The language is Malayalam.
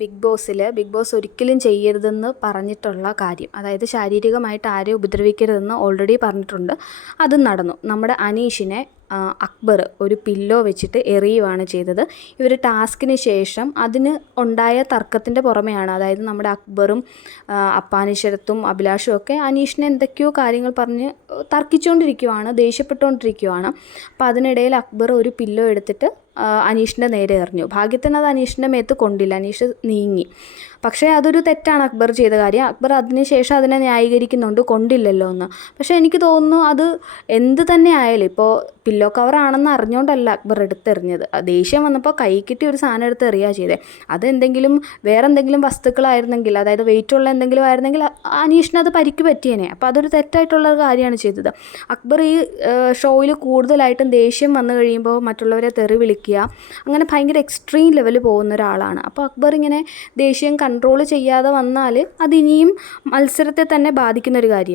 ബിഗ് ബോസ് ഒരിക്കലും ചെയ്യരുതെന്ന് പറഞ്ഞിട്ടുള്ള കാര്യം, അതായത് ശാരീരികമായിട്ട് ആരെയും ഉപദ്രവിക്കരുതെന്ന് ഓൾറെഡി പറഞ്ഞിട്ടുണ്ട്. അതും നടന്നു. നമ്മുടെ അനീഷിനെ അക്ബർ ഒരു പില്ലോ വെച്ചിട്ട് എറിയുവാണ് ചെയ്തത്. ഇവർ ടാസ്കിന് ശേഷം അതിന് ഉണ്ടായ തർക്കത്തിൻ്റെ പുറമെയാണ്, അതായത് നമ്മുടെ അക്ബറും അപ്പാനിശരത്തും അഭിലാഷും ഒക്കെ അനീഷിനെ എന്തൊക്കെയോ കാര്യങ്ങൾ പറഞ്ഞ് തർക്കിച്ചുകൊണ്ടിരിക്കുവാണ്, ദേഷ്യപ്പെട്ടുകൊണ്ടിരിക്കുവാണ്. അപ്പോൾ അതിനിടയിൽ അക്ബർ ഒരു പില്ലോ എടുത്തിട്ട് അനീഷിൻ്റെ നേരെ എറിഞ്ഞു. ഭാഗ്യത്തിന് അത് അനീഷിൻ്റെ മേത്ത് കൊണ്ടില്ല, അനീഷ് നീങ്ങി. പക്ഷേ അതൊരു തെറ്റാണ് അക്ബർ ചെയ്ത കാര്യം. അക്ബർ അതിന് ശേഷം അതിനെ ന്യായീകരിക്കുന്നുണ്ട്, കൊണ്ടില്ലല്ലോ എന്ന്. പക്ഷേ എനിക്ക് തോന്നുന്നു അത് എന്ത് തന്നെ ആയാലും, ഇപ്പോൾ പില്ലോ കവറാണെന്ന് അറിഞ്ഞുകൊണ്ടല്ല അക്ബർ എടുത്തെറിഞ്ഞത്. ദേഷ്യം വന്നപ്പോൾ കൈ കിട്ടി ഒരു സാധനം എടുത്ത് എറിയുക ചെയ്തത്. അതെന്തെങ്കിലും വേറെ എന്തെങ്കിലും വസ്തുക്കളായിരുന്നെങ്കിൽ, അതായത് വെയിറ്റുള്ള എന്തെങ്കിലും ആയിരുന്നെങ്കിൽ അനീഷിന് അത് പരിക്ക് പറ്റിയേനെ. അപ്പോൾ അതൊരു തെറ്റായിട്ടുള്ള കാര്യമാണ് ചെയ്തത്. അക്ബർ ഈ ഷോയിൽ കൂടുതലായിട്ടും ദേഷ്യം വന്നു കഴിയുമ്പോൾ മറ്റുള്ളവരെ തെറി വിളിക്കുക, അങ്ങനെ ഭയങ്കര എക്സ്ട്രീം ലെവൽ പോകുന്ന ഒരാളാണ്. അപ്പോൾ അക്ബർ ഇങ്ങനെ ദേഷ്യം കൺട്രോൾ ചെയ്യാതെ വന്നാൽ അതിനിയും മത്സരത്തെ തന്നെ ബാധിക്കുന്നൊരു കാര്യം.